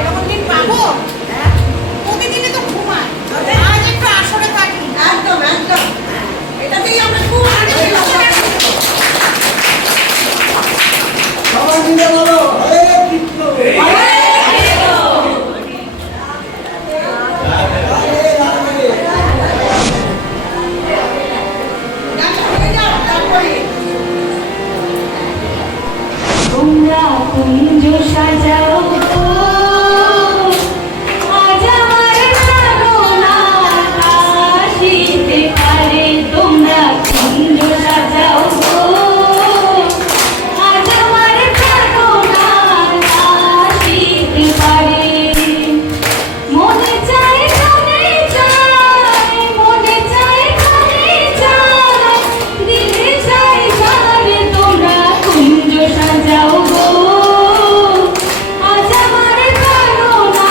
এরকম দিন পাবো? প্রতিদিনই তো ঘুমাই, আজ একটু আসরে থাকি। একদম একদম এটাতেই আমরা খুব সবাই মিলে বলো হরে কৃষ্ণ তোমরা কুঞ্জ সাজাও গো, আজ আমার প্রাণনা আসিতে পারে। তোমরা কুঞ্জ সাজাও গো, আজ আমার প্রাণনা আসিতে পারে। মনে চায় মনে চায়, মনে চায় মনে চায়, দিলে চায় যারে। তোমরা কুঞ্জ সাজাও গো, আজ আমার প্রাণনা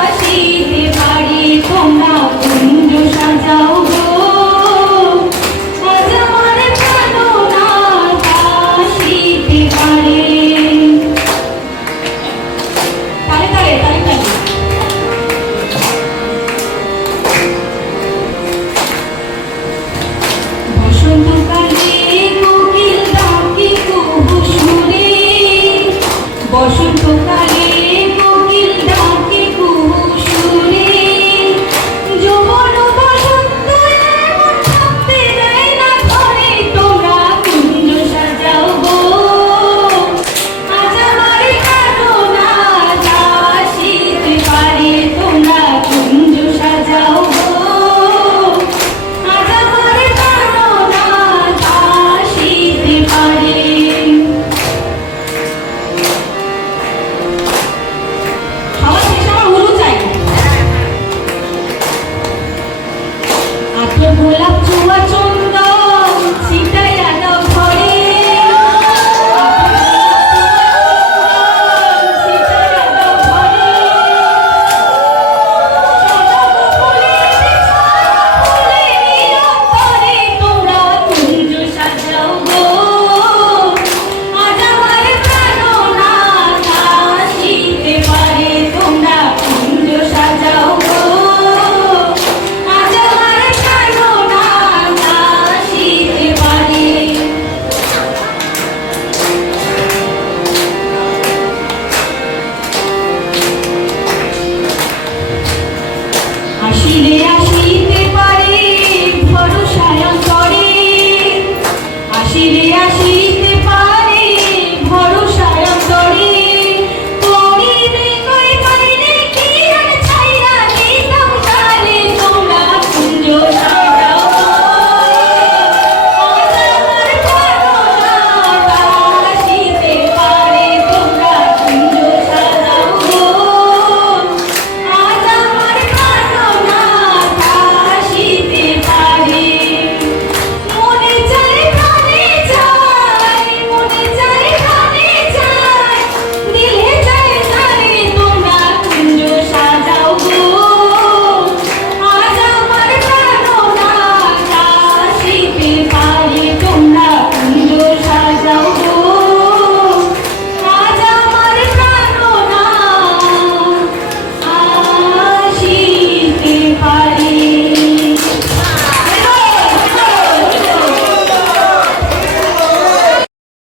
আসিতে পারে। তোমরা কুঞ্জ সাজাও গো, আজ আমার প্রাণনা আসিতে পারে। তালে তালে তালে তালে বসন্তকালে কোকিল ডাকে কুহু সুরে, বসন্তকালে